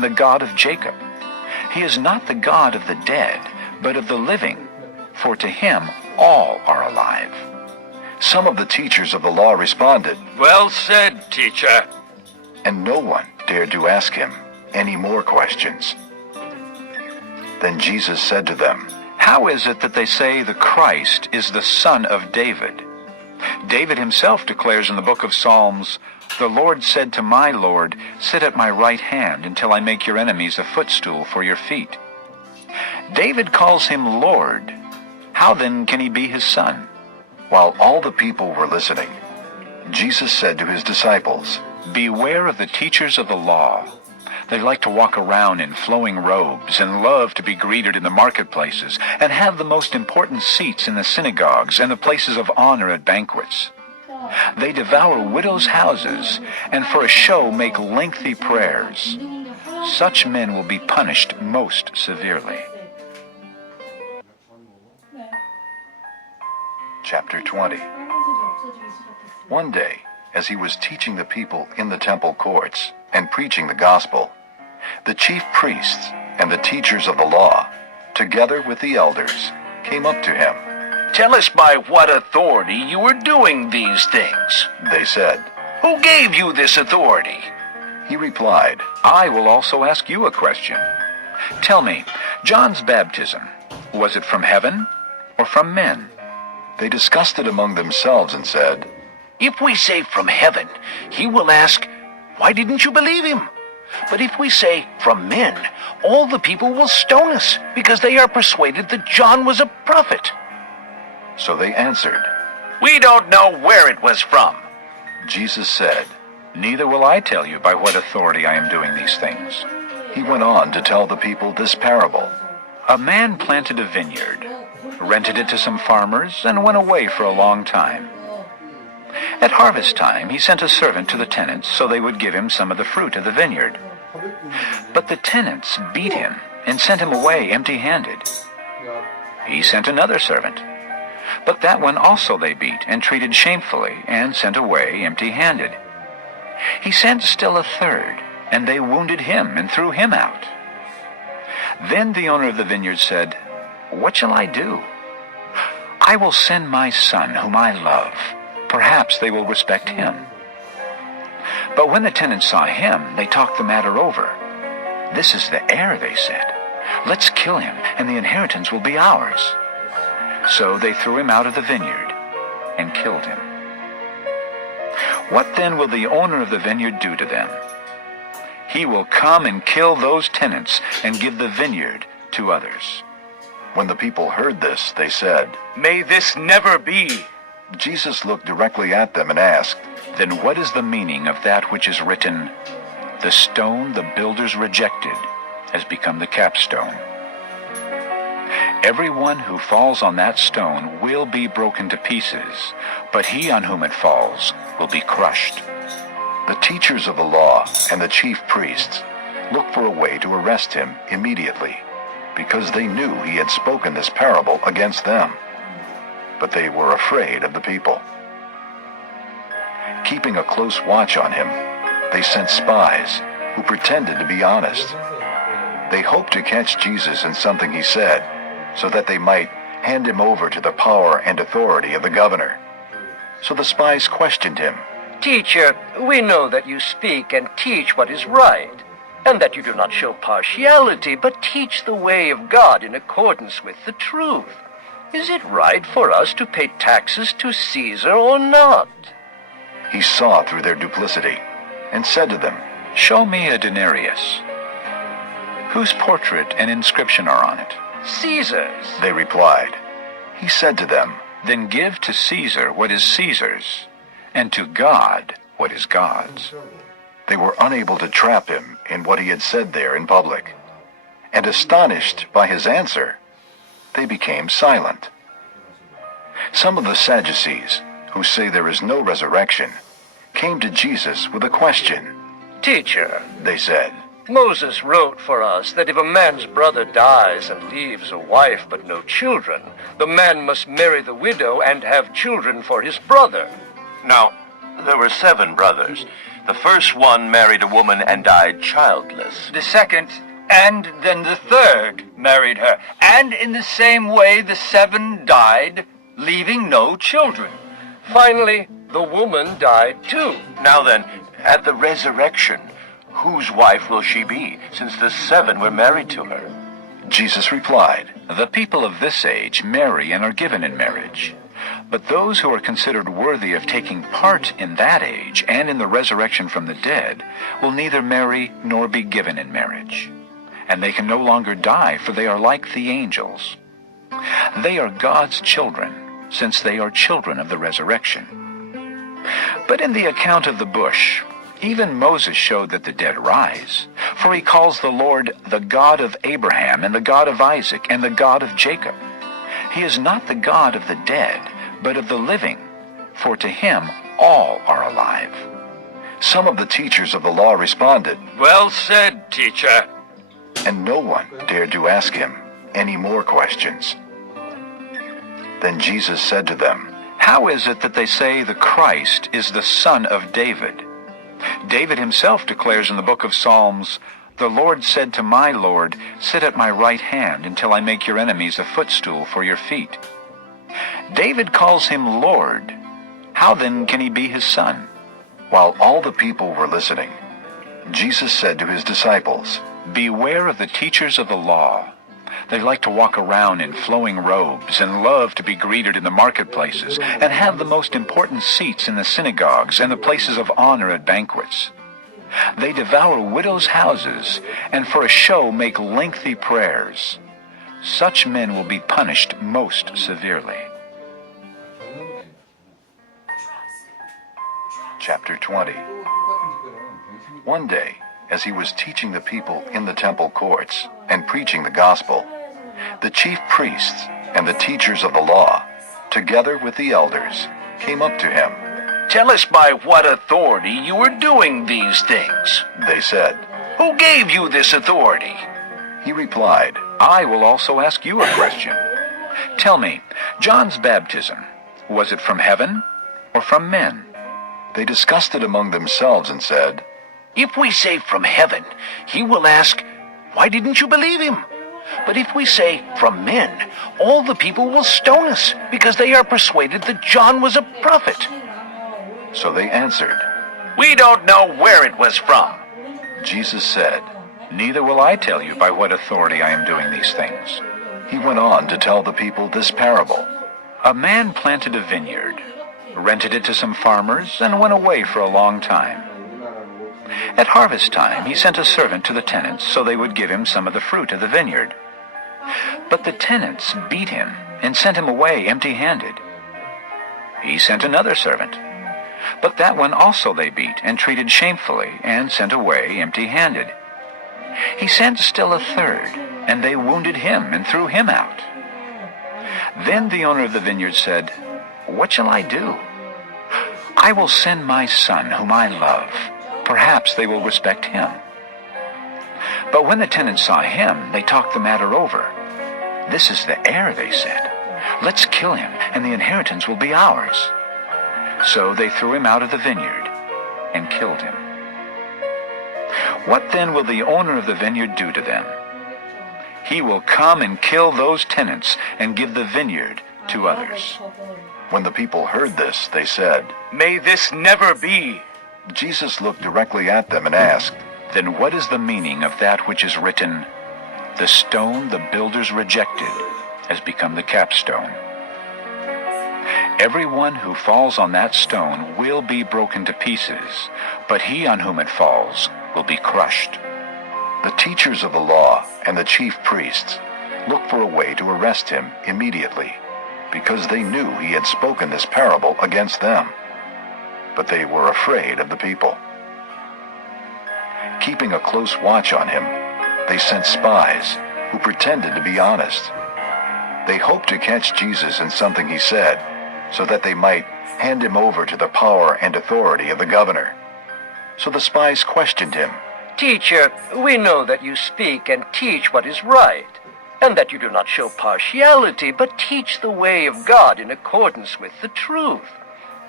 the God of Jacob. He is not the God of the dead, but of the living, for to him all are alive." Some of the teachers of the law responded, "Well said, teacher." and no one dared to ask him any more questions. Then Jesus said to them, "How is it that they say the Christ is the son of David? David himself declares in the book of Psalms, 'The Lord said to my Lord, sit at my right hand until I make your enemies a footstool for your feet.' David calls him Lord. How then can he be his son?" While all the people were listening, Jesus said to his disciples, "Beware of the teachers of the law. They like to walk around in flowing robes and love to be greeted in the marketplaces and have the most important seats in the synagogues and the places of honor at banquets. They devour widows' houses and for a show make lengthy prayers. Such men will be punished most severely." Chapter 20. One day, as he was teaching the people in the temple courts and preaching the gospel, the chief priests and the teachers of the law, together with the elders, came up to him. "Tell us by what authority you are doing these things," they said. "Who gave you this authority?" He replied, "I will also ask you a question. Tell me, John's baptism, was it from heaven or from men?" They discussed it among themselves and said, "If we say from heaven, he will ask, 'Why didn't you believe him?' But if we say from men, all the people will stone us because they are persuaded that John was a prophet." So they answered, "We don't know where it was from." Jesus said, "Neither will I tell you by what authority I am doing these things." He went on to tell the people this parable. "A man planted a vineyard, rented it to some farmers, and went away for a long time. At harvest time, he sent a servant to the tenants so they would give him some of the fruit of the vineyard. But the tenants beat him and sent him away empty-handed. He sent another servant, but that one also they beat and treated shamefully and sent away empty-handed. He sent still a third, and they wounded him and threw him out. Then the owner of the vineyard said, 'What shall I do? I will send my son whom I love. Perhaps they will respect him.' But when the tenants saw him, they talked the matter over. 'This is the heir,' they said. 'Let's kill him, and the inheritance will be ours.' So they threw him out of the vineyard and killed him. What then will the owner of the vineyard do to them? He will come and kill those tenants and give the vineyard to others." When the people heard this, they said, "May this never be." Jesus looked directly at them and asked, "Then what is the meaning of that which is written, 'The stone the builders rejected has become the capstone'? Everyone who falls on that stone will be broken to pieces, but he on whom it falls will be crushed." The teachers of the law and the chief priests looked for a way to arrest him immediately, because they knew he had spoken this parable against them. But they were afraid of the people. Keeping a close watch on him, they sent spies who pretended to be honest. They hoped to catch Jesus in something he said, so that they might hand him over to the power and authority of the governor. So the spies questioned him. "Teacher, we know that you speak and teach what is right, and that you do not show partiality, but teach the way of God in accordance with the truth. Is it right for us to pay taxes to Caesar or not?" He saw through their duplicity and said to them, "Show me a denarius. Whose portrait and inscription are on it?" "Caesar's," they replied. He said to them, "Then give to Caesar what is Caesar's, and to God what is God's." They were unable to trap him in what he had said there in public, and astonished by his answer, they became silent. Some of the Sadducees, who say there is no resurrection, came to Jesus with a question. "Teacher," they said, "Moses wrote for us that if a man's brother dies and leaves a wife but no children, the man must marry the widow and have children for his brother." Now, there were 7 brothers. The first one married a woman and died childless. The second, and then the third, married her. And in the same way, the 7 died, leaving no children. Finally, the woman died too. Now then, at the resurrection, whose wife will she be, since the 7 were married to her? Jesus replied, "The people of this age marry and are given in marriage. But those who are considered worthy of taking part in that age and in the resurrection from the dead will neither marry nor be given in marriage. And they can no longer die, for they are like the angels. They are God's children, since they are children of the resurrection. But in the account of the bush, even Moses showed that the dead rise, for he calls the Lord the God of Abraham and the God of Isaac and the God of Jacob. He is not the God of the dead, but of the living, for to him all are alive." Some of the teachers of the law responded, Well said, teacher. and no one dared to ask him any more questions. Then Jesus said to them, "How is it that they say the Christ is the son of David? David himself declares in the book of Psalms, 'The Lord said to my Lord, sit at my right hand until I make your enemies a footstool for your feet.' David calls him Lord. How then can he be his son?" While all the people were listening, Jesus said to his disciples, "Beware of the teachers of the law. They like to walk around in flowing robes and love to be greeted in the marketplaces and have the most important seats in the synagogues and the places of honor at banquets. They devour widows' houses and for a show make lengthy prayers. Such men will be punished most severely." Chapter 20. One day, as he was teaching the people in the temple courts and preaching the gospel, the chief priests and the teachers of the law, together with the elders, came up to him. Tell us by what authority you are doing these things. They said. Who gave you this authority? He replied, "I will also ask you a question. Tell me, John's baptism, was it from heaven or from men?" They discussed it among themselves and said, If we say from heaven, he will ask, why didn't you believe him? But if we say from men, all the people will stone us because they are persuaded that John was a prophet. So they answered. We don't know where it was from. Jesus said, "Neither will I tell you by what authority I am doing these things." He went on to tell the people this parable. A man planted a vineyard, rented it to some farmers, and went away for a long time. At harvest time, he sent a servant to the tenants so they would give him some of the fruit of the vineyard. But the tenants beat him and sent him away empty-handed. He sent another servant, but that one also they beat and treated shamefully and sent away empty-handed. He sent still a third, and they wounded him and threw him out. Then the owner of the vineyard said, "What shall I do? I will send my son, whom I love. Perhaps they will respect him." But when the tenants saw him, they talked the matter over. "This is the heir," they said. "Let's kill him, and the inheritance will be ours." So they threw him out of the vineyard and killed him. What then will the owner of the vineyard do to them? He will come and kill those tenants and give the vineyard to others. When the people heard this, they said, May this never be. Jesus looked directly at them and asked, "Then what is the meaning of that which is written, 'The stone the builders rejected has become the capstone'? Everyone who falls on that stone will be broken to pieces, but he on whom it falls will be crushed." The teachers of the law and the chief priests looked for a way to arrest him immediately, because they knew he had spoken this parable against them. But they were afraid of the people. Keeping a close watch on him, they sent spies who pretended to be honest. They hoped to catch Jesus in something he said, so that they might hand him over to the power and authority of the governor. So the spies questioned him. Teacher, we know that you speak and teach what is right, and that you do not show partiality, but teach the way of God in accordance with the truth.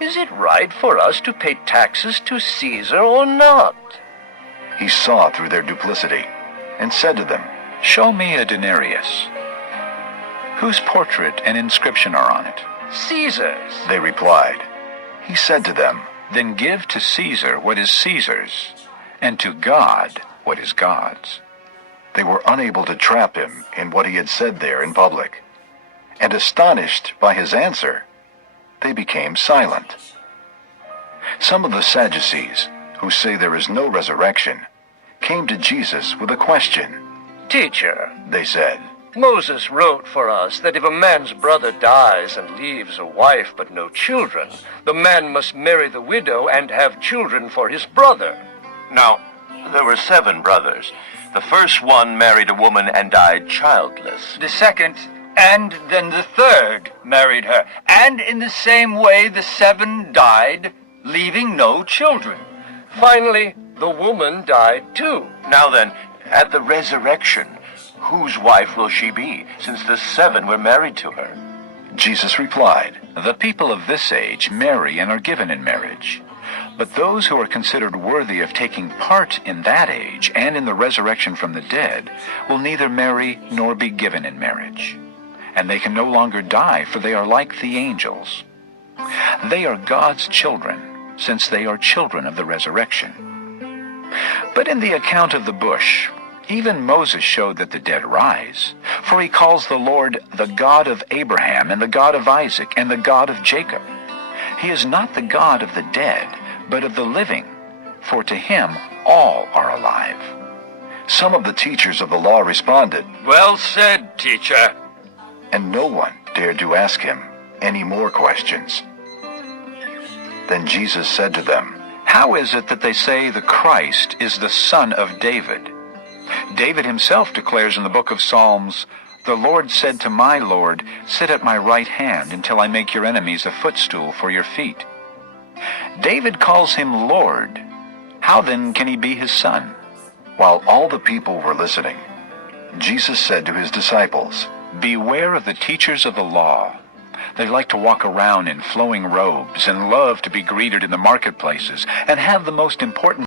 Is it right for us to pay taxes to Caesar or not? He saw through their duplicity and said to them, "Show me a denarius. Whose portrait and inscription are on it?" Caesar's. They replied. He said to them, "Then give to Caesar what is Caesar's, and to God what is God's." They were unable to trap him in what he had said there in public, and astonished by his answer, they became silent. Some of the Sadducees, who say there is no resurrection, came to Jesus with a question. Teacher, They said, Moses wrote for us that if a man's brother dies and leaves a wife but no children, the man must marry the widow and have children for his brother. Now, there were 7 brothers. The first one married a woman and died childless. The second, and then the third, married her. And in the same way the 7 died, leaving no children. Finally, the woman died too. Now then, at the resurrection, whose wife will she be, since the 7 were married to her? Jesus replied, "The people of this age marry and are given in marriage. But those who are considered worthy of taking part in that age and in the resurrection from the dead will neither marry nor be given in marriage. And they can no longer die, for they are like the angels. They are God's children, since they are children of the resurrection. But in the account of the bush, even Moses showed that the dead rise, for he calls the Lord the God of Abraham and the God of Isaac and the God of Jacob. He is not the God of the dead, but of the living, for to him all are alive." Some of the teachers of the law responded, Well said, teacher. and no one dared to ask him any more questions. Then Jesus said to them, "How is it that they say the Christ is the son of David? David himself declares in the book of Psalms, 'The Lord said to my Lord, sit at my right hand until I make your enemies a footstool for your feet.' David calls him Lord. How then can he be his son?" While all the people were listening, Jesus said to his disciples, "Beware of the teachers of the law. They like to walk around in flowing robes and love to be greeted in the marketplaces and have the most important